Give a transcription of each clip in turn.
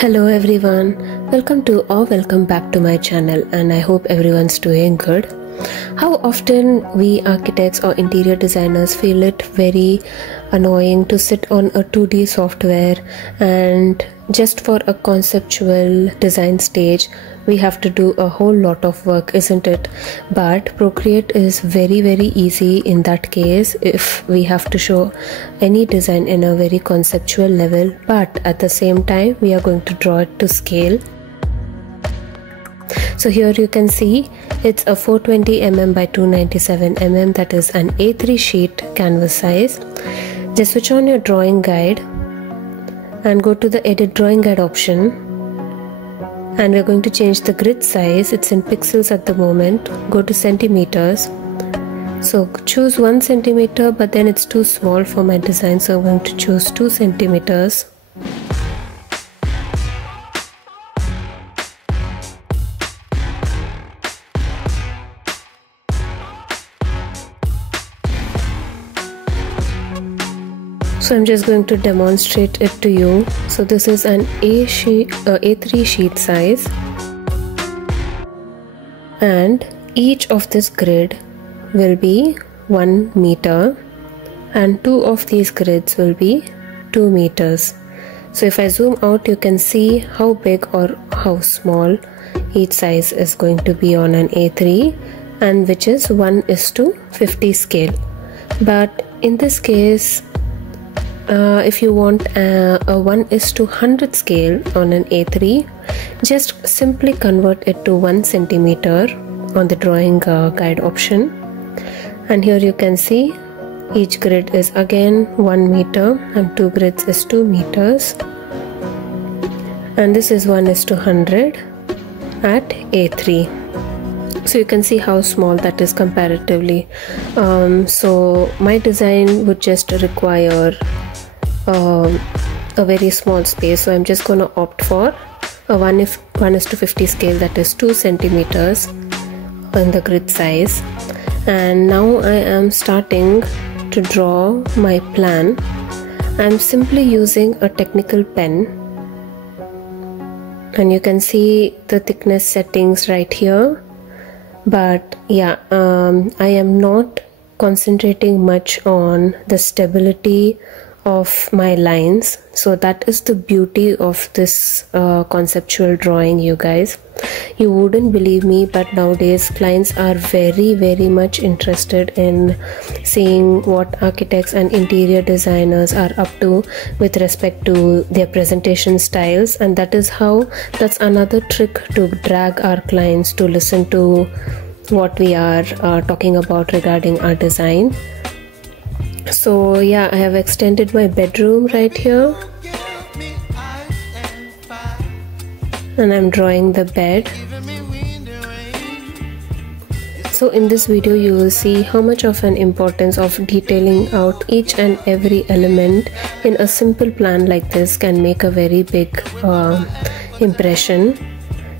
Hello everyone, welcome back to my channel, and I hope everyone's doing good. How often we architects or interior designers feel it very annoying to sit on a 2D software and just for a conceptual design stage we have to do a whole lot of work, isn't it? But Procreate is very easy in that case if we have to show any design in a very conceptual level, but at the same time we are going to draw it to scale. So here you can see it's a 420 mm by 297 mm, that is an A3 sheet canvas size. Just switch on your drawing guide and go to the edit drawing guide option, and we're going to change the grid size. It's in pixels at the moment. Go to centimeters. So choose 1 centimeter, but then it's too small for my design, so I'm going to choose 2 centimeters. So I'm just going to demonstrate it to you. So this is an A3 sheet size, and each of this grid will be 1 meter and 2 of these grids will be 2 meters. So if I zoom out, you can see how big or how small each size is going to be on an A3, and which is 1:50 scale. But in this case, if you want a 1:100 scale on an A3, just simply convert it to 1 centimeter on the drawing guide option, and here you can see each grid is again 1 meter and 2 grids is 2 meters, and this is 1:100 at A3. So you can see how small that is comparatively. So my design would just require a very small space, so I'm just going to opt for a 1:50 scale, that is 2 centimeters on the grid size. And now I am starting to draw my plan. I'm simply using a technical pen, and you can see the thickness settings right here. But yeah, I am not concentrating much on the stability of my lines, so that is the beauty of this conceptual drawing, you guys. You wouldn't believe me, but nowadays clients are very much interested in seeing what architects and interior designers are up to with respect to their presentation styles, and that's another trick to drag our clients to listen to what we are talking about regarding our design. So yeah, I have extended my bedroom right here, and I'm drawing the bed. So in this video you will see how much of an importance of detailing out each and every element in a simple plan like this can make a very big impression.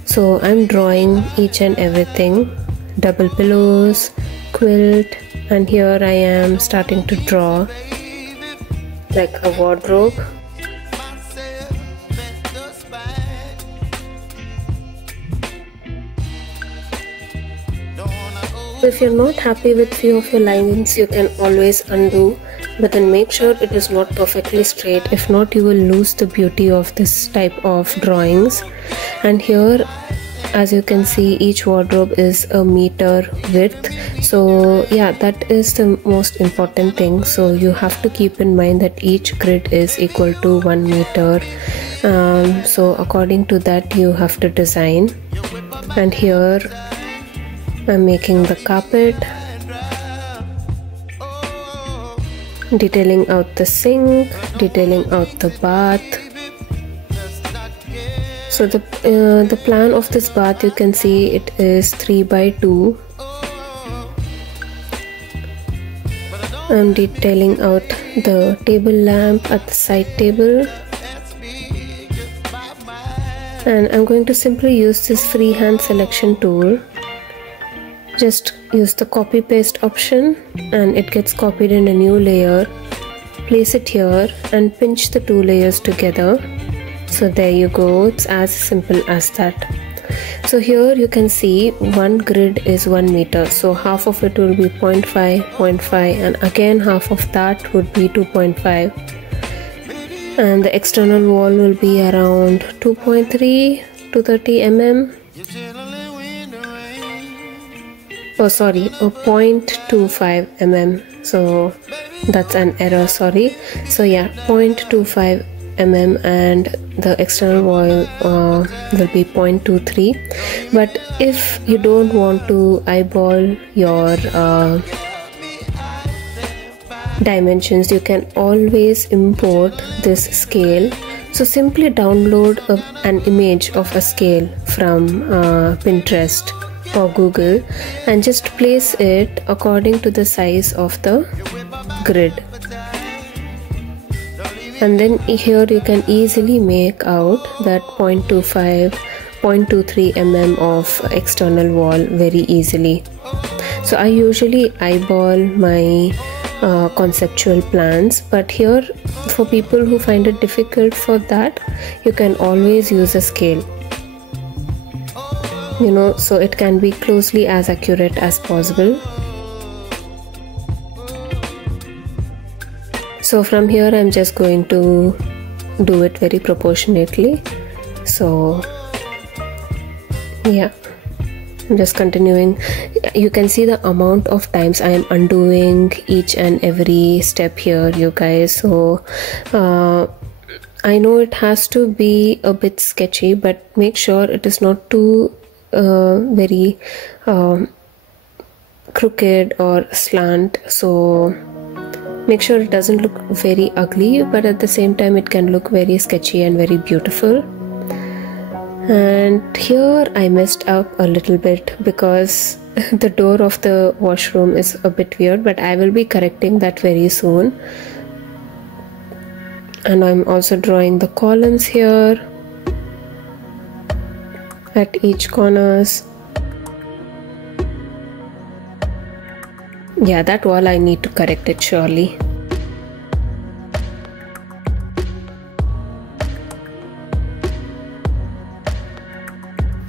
So I'm drawing each and everything: double pillows, quilt, and here I am starting to draw like a wardrobe. If you're not happy with few of your lines, you can always undo, but then make sure it is not perfectly straight. If not, you will lose the beauty of this type of drawings. And here, as you can see, each wardrobe is a meter width. So yeah, that is the most important thing. So you have to keep in mind that each grid is equal to 1 meter. So according to that you have to design. And here I'm making the carpet, detailing out the sink, detailing out the bath. So the plan of this bath, you can see it is 3:2. I'm detailing out the table lamp at the side table, and I'm going to simply use this freehand selection tool. Just use the copy paste option and it gets copied in a new layer. Place it here and pinch the 2 layers together. So there you go, it's as simple as that. So here you can see one grid is 1 meter, so half of it will be 0.5, 0.5, and again half of that would be 2.5, and the external wall will be around 2.3 to 30 mm. Oh sorry, 0.25 mm, so that's an error, sorry. So yeah, 0.25 mm, and the external wall will be 0.23. But if you don't want to eyeball your dimensions, you can always import this scale. So simply download an image of a scale from Pinterest or Google and just place it according to the size of the grid. And then here you can easily make out that 0.25, 0.23 mm of external wall very easily. So I usually eyeball my conceptual plans, but here for people who find it difficult for that, you can always use a scale, you know, so it can be closely as accurate as possible. So from here I'm just going to do it very proportionately. So yeah, I'm just continuing. You can see the amount of times I am undoing each and every step here, you guys. So I know it has to be a bit sketchy, but make sure it is not too very crooked or slant. So make sure it doesn't look very ugly, but at the same time it can look very sketchy and very beautiful. And here I messed up a little bit because the door of the washroom is a bit weird, but I will be correcting that very soon. And I'm also drawing the columns here at each corners. Yeah, that wall I need to correct it surely.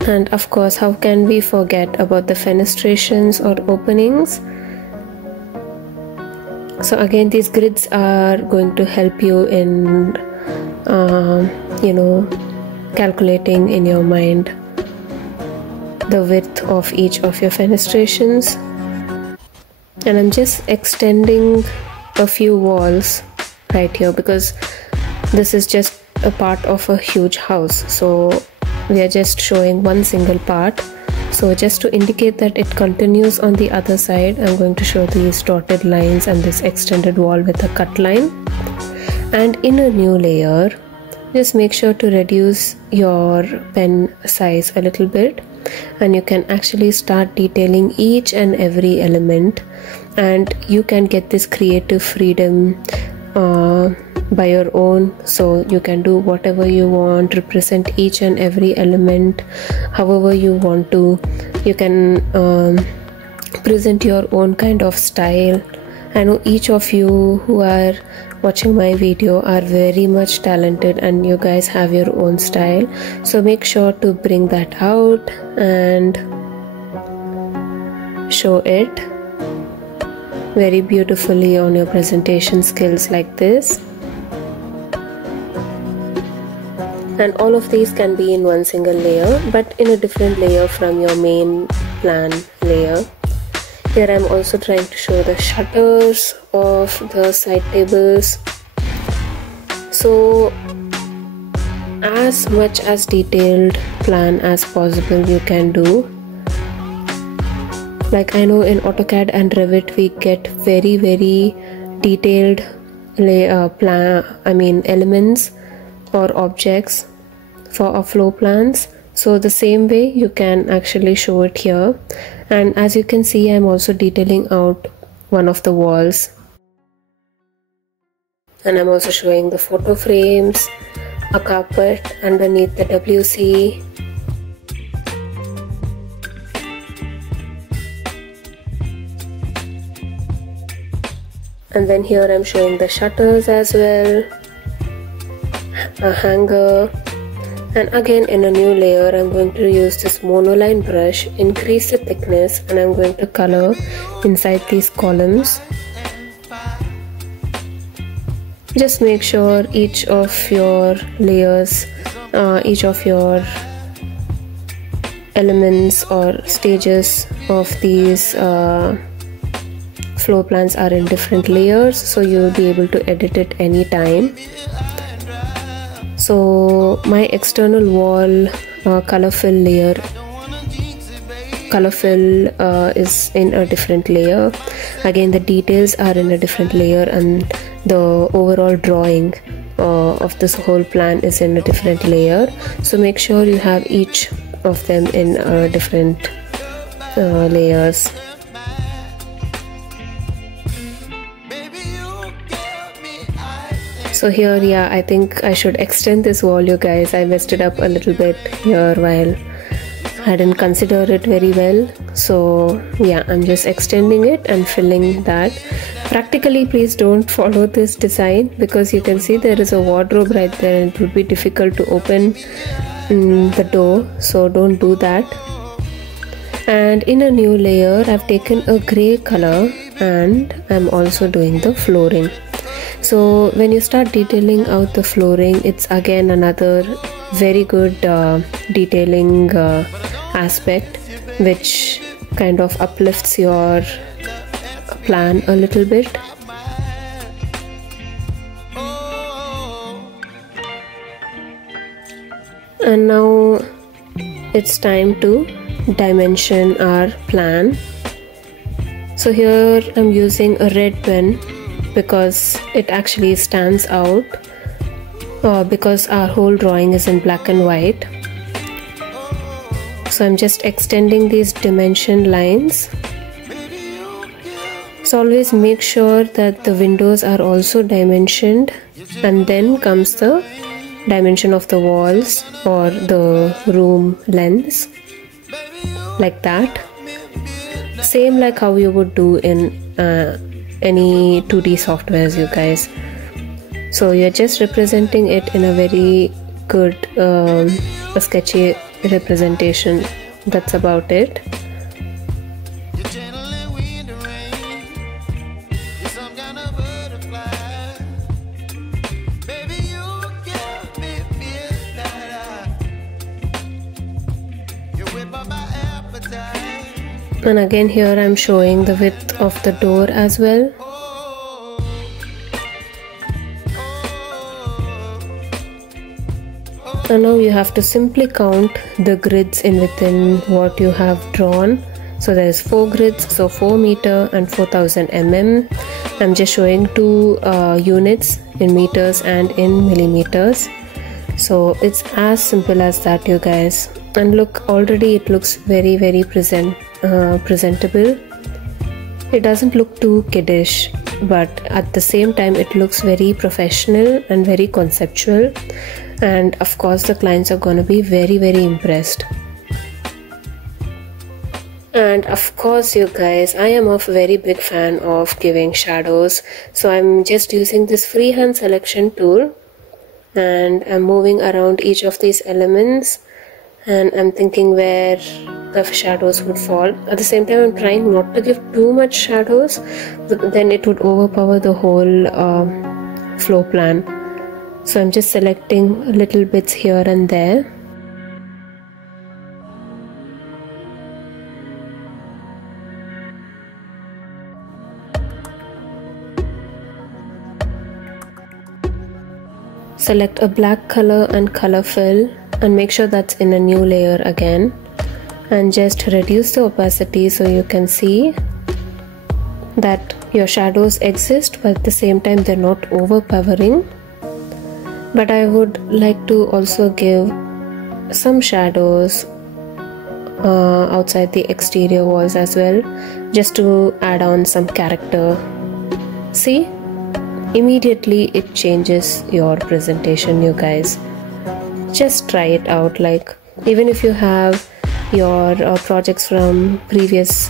And of course, how can we forget about the fenestrations or openings? So again, these grids are going to help you in you know, calculating in your mind the width of each of your fenestrations. And I'm just extending a few walls right here because this is just a part of a huge house, so we are just showing one single part. So just to indicate that it continues on the other side, I'm going to show these dotted lines and this extended wall with a cut line. And in a new layer, just make sure to reduce your pen size a little bit, and you can actually start detailing each and every element, and you can get this creative freedom by your own. So you can do whatever you want, represent each and every element however you want to. You can present your own kind of style. I know each of you who are watching my video are very much talented and you guys have your own style, so make sure to bring that out and show it very beautifully on your presentation skills like this. And all of these can be in one single layer, but in a different layer from your main plan layer. Here I'm also trying to show the shutters of the side tables. So as much as detailed plan as possible you can do. Like I know in AutoCAD and Revit we get very detailed elements or objects for our floor plans. So the same way you can actually show it here. And as you can see, I'm also detailing out one of the walls. And I'm also showing the photo frames, a carpet underneath the WC. And then here I'm showing the shutters as well, a hanger, And again, in a new layer, I'm going to use this monoline brush, increase the thickness, and I'm going to color inside these columns. Just make sure each of your layers, each of your elements or stages of these floor plans are in different layers, so you'll be able to edit it anytime. So my external wall color fill layer, is in a different layer. Again, the details are in a different layer, and the overall drawing of this whole plan is in a different layer. So make sure you have each of them in different layers. So here, yeah, I think I should extend this wall, you guys. I messed it up a little bit here while I didn't consider it very well. So yeah, I'm just extending it and filling that. Practically, please don't follow this design, because you can see there is a wardrobe right there and it would be difficult to open the door, so don't do that. And in a new layer, I've taken a gray color and I'm also doing the flooring. So when you start detailing out the flooring, it's again another very good detailing aspect, which kind of uplifts your plan a little bit. And now it's time to dimension our plan. So here I'm using a red pen because it actually stands out, because our whole drawing is in black and white. So I'm just extending these dimension lines. So always make sure that the windows are also dimensioned, and then comes the dimension of the walls or the room lengths, like that. Same like how you would do in any 2D softwares, you guys. So you're just representing it in a very good a sketchy representation. That's about it. And again here I'm showing the width of the door as well. And now you have to simply count the grids in within what you have drawn. So there is 4 grids, so 4 meter and 4000 mm. I'm just showing 2 units in meters and in millimeters. So it's as simple as that, you guys. And look, already it looks very presentable. It doesn't look too kiddish, but at the same time it looks very professional and very conceptual. And of course the clients are going to be very impressed. And of course, you guys, I am a very big fan of giving shadows. So I'm just using this freehand selection tool and I'm moving around each of these elements, and I'm thinking where the shadows would fall. At the same time, I'm trying not to give too much shadows, then it would overpower the whole floor plan. So I'm just selecting little bits here and there. Select a black color and color fill and make sure that's in a new layer again, and just reduce the opacity so you can see that your shadows exist, but at the same time they're not overpowering. But I would like to also give some shadows outside the exterior walls as well, just to add on some character. See? Immediately it changes your presentation, you guys. Just try it out. Like, even if you have your projects from previous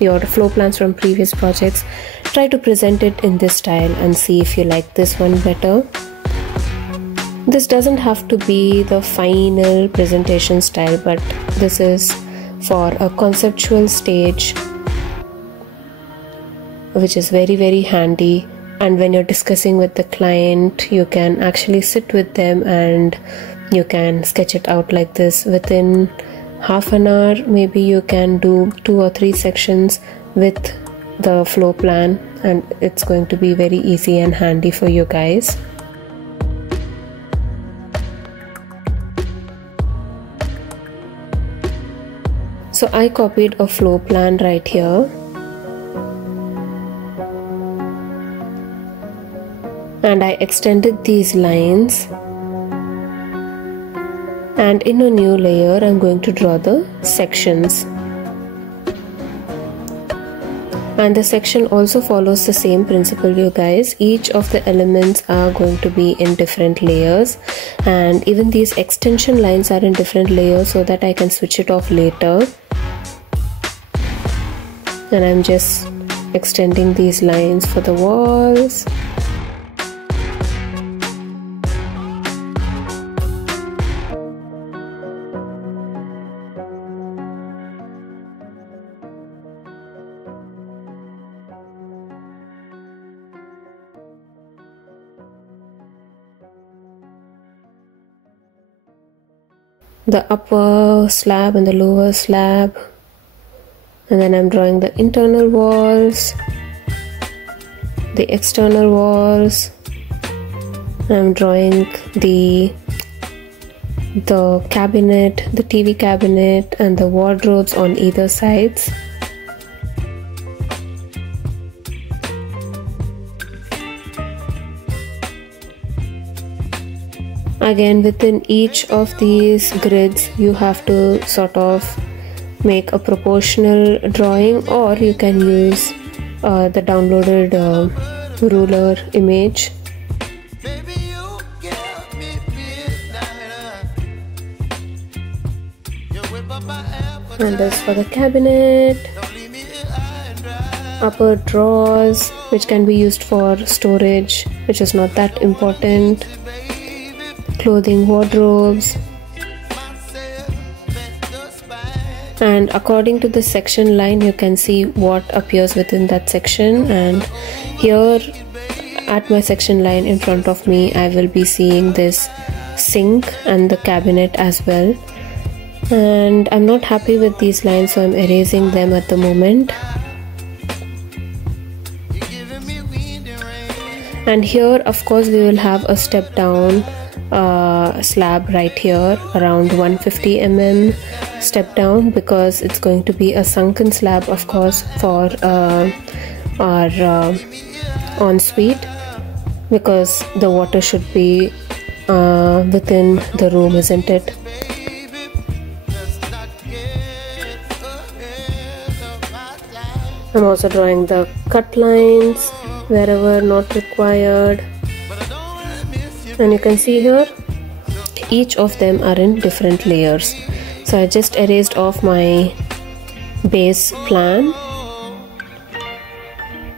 your floor plans from previous projects, try to present it in this style and see if you like this one better. this doesn't have to be the final presentation style, but this is for a conceptual stage, which is very handy. And when you're discussing with the client, you can actually sit with them and you can sketch it out like this. Within half an hour, maybe you can do 2 or 3 sections with the floor plan, and it's going to be very easy and handy for you guys. So I copied a floor plan right here, and I extended these lines, and in a new layer I'm going to draw the sections. And the section also follows the same principle, you guys. Each of the elements are going to be in different layers, and even these extension lines are in different layers so that I can switch it off later. And I'm just extending these lines for the walls. The upper slab and the lower slab, and then I'm drawing the internal walls, the external walls. I'm drawing the cabinet, the TV cabinet, and the wardrobes on either sides. Again, within each of these grids you have to sort of make a proportional drawing, or you can use the downloaded ruler image. And this for the cabinet, upper drawers, which can be used for storage, which is not that important, clothing wardrobes. And according to the section line, you can see what appears within that section. And here at my section line in front of me, I will be seeing this sink and the cabinet as well. And I'm not happy with these lines, so I'm erasing them at the moment. And here, of course, we will have a step down slab right here, around 150 mm step down, because it's going to be a sunken slab, of course, for our ensuite, because the water should be within the room, isn't it? I'm also drawing the cut lines wherever not required. And you can see here, each of them are in different layers. So I just erased off my base plan.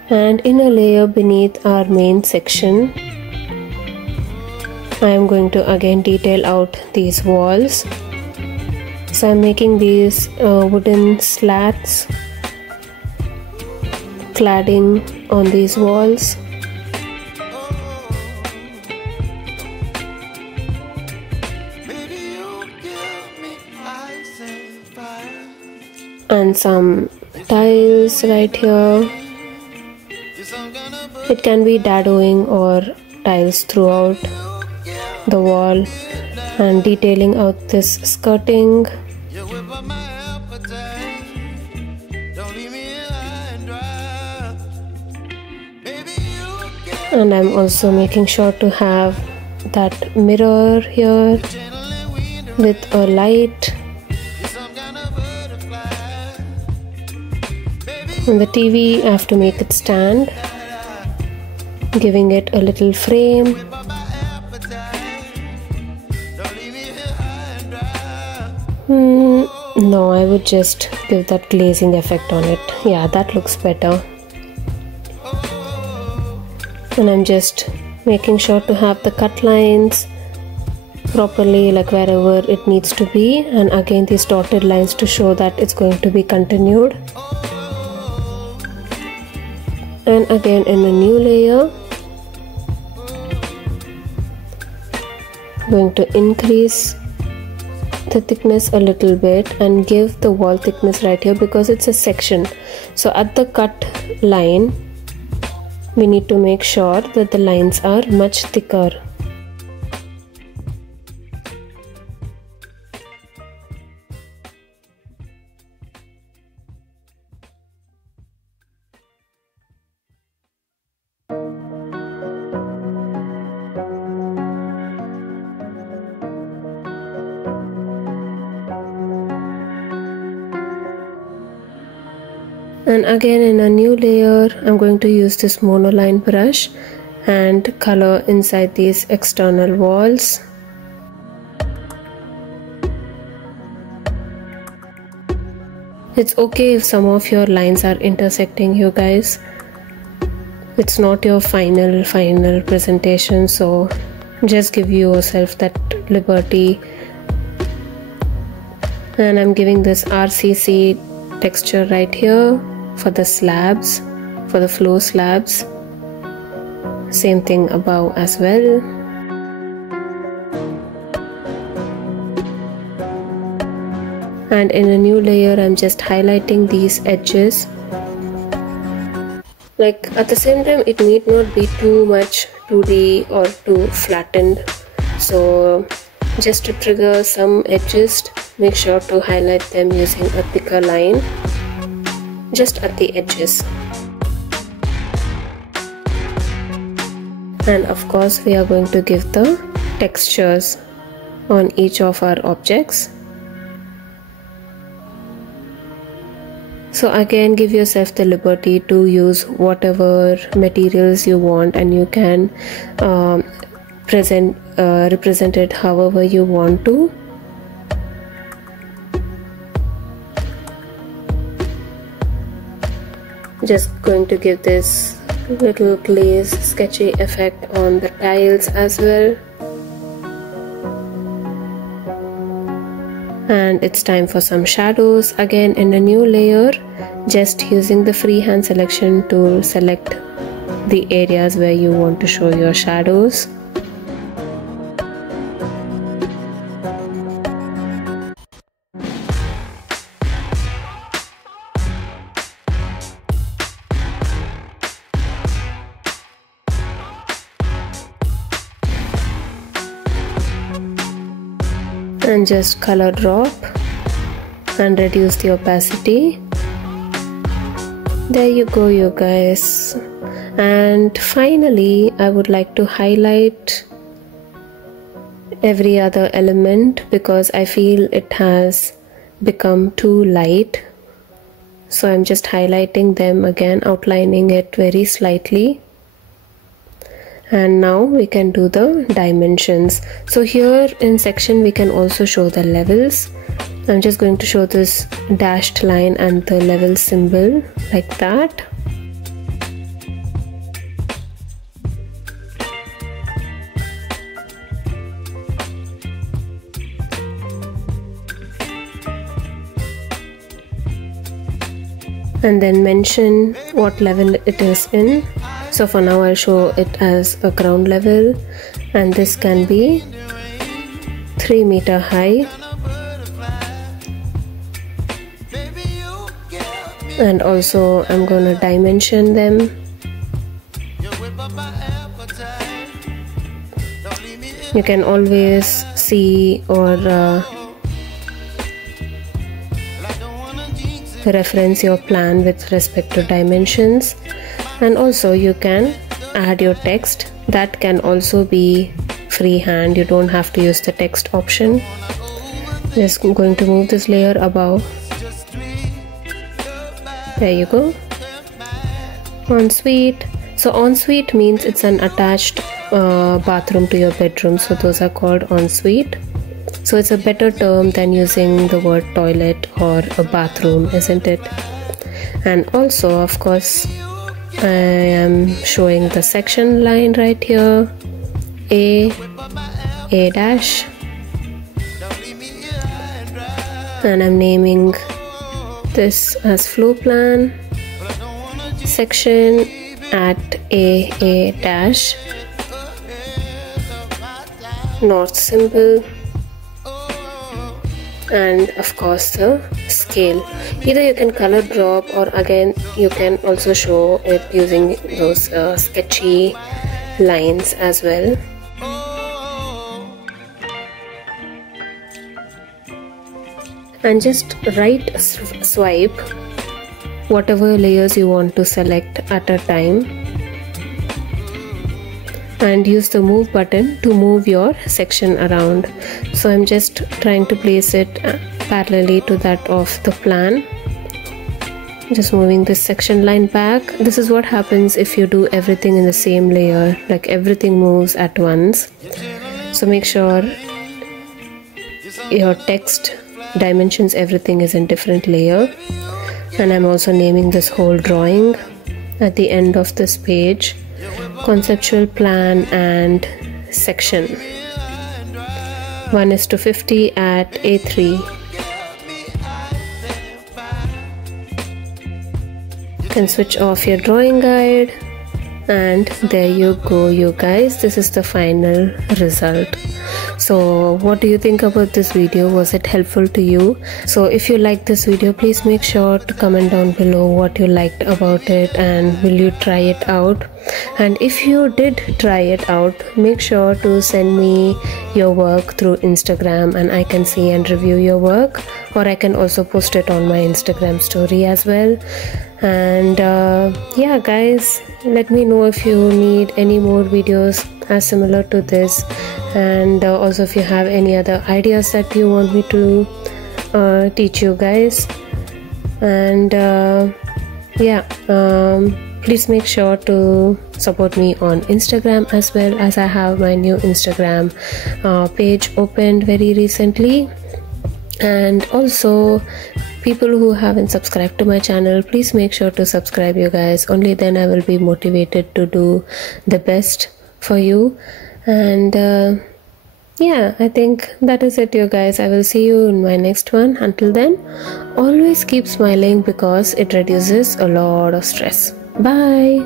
And in a layer beneath our main section, I am going to again detail out these walls. So I'm making these wooden slats, cladding on these walls. And some tiles right here. It can be dadoing or tiles throughout the wall, and detailing out this skirting. And I'm also making sure to have that mirror here with a light. And the TV, I have to make it stand, giving it a little frame. No, I would just give that glazing effect on it. Yeah, that looks better. And I'm just making sure to have the cut lines properly, like wherever it needs to be, and again these dotted lines to show that it's going to be continued. And again in a new layer, I'm going to increase the thickness a little bit and give the wall thickness right here because it's a section. So at the cut line, we need to make sure that the lines are much thicker. And again in a new layer, I'm going to use this monoline brush and color inside these external walls. It's okay if some of your lines are intersecting, you guys. It's not your final presentation, so just give yourself that liberty. And I'm giving this RCC texture right here for the slabs, for the floor slabs. Same thing above as well. And in a new layer, I'm just highlighting these edges. Like at the same time, it need not be too much 2D or too flattened. So just to trigger some edges, make sure to highlight them using a thicker line just at the edges. And of course we are going to give the textures on each of our objects. So again, give yourself the liberty to use whatever materials you want, and you can represent it however you want to. Just going to give this little glaze sketchy effect on the tiles as well. And it's time for some shadows. Again in a new layer, just using the freehand selection tool, select the areas where you want to show your shadows. And just color drop and reduce the opacity. There you go, you guys. And finally, I would like to highlight every other element because I feel it has become too light. So I'm just highlighting them again, outlining it very slightly. And now we can do the dimensions. So here in section we can also show the levels. I'm just going to show this dashed line and the level symbol like that. And then mention what level it is in. So for now I'll show it as a ground level, and this can be 3 meter high. And also I'm gonna dimension them. You can always see or reference your plan with respect to dimensions. And also you can add your text. That can also be freehand. You don't have to use the text option. Just going to move this layer above. There you go. Ensuite. So ensuite means it's an attached bathroom to your bedroom. So those are called ensuite. So it's a better term than using the word toilet or a bathroom, isn't it? And also, of course, I am showing the section line right here. A dash, and I'm naming this as flow plan, section at a dash, north symbol, and of course the scale. Either you can color drop, or again you can also show it using those sketchy lines as well. And just right swipe whatever layers you want to select at a time, and use the move button to move your section around. So I'm just trying to place it parallelly to that of the plan, just moving this section line back. This is what happens if you do everything in the same layer, like everything moves at once. So make sure your text dimensions, everything is in different layer. And I'm also naming this whole drawing at the end of this page, conceptual plan and section, 1:50 at A3. You can switch off your drawing guide, and there you go, you guys. This is the final result. So what do you think about this video? Was it helpful to you? So if you liked this video, please make sure to comment down below what you liked about it, and will you try it out. And if you did try it out, make sure to send me your work through Instagram, and I can see and review your work, or I can also post it on my Instagram story as well. And yeah guys, let me know if you need any more videos as similar to this, and also if you have any other ideas that you want me to teach you guys. And yeah, please make sure to support me on Instagram as well, as I have my new Instagram page opened very recently. And also, people who haven't subscribed to my channel, please make sure to subscribe, you guys. Only then I will be motivated to do the best for you. And yeah, I think that is it, you guys. I will see you in my next one. Until then, always keep smiling, because it reduces a lot of stress. Bye.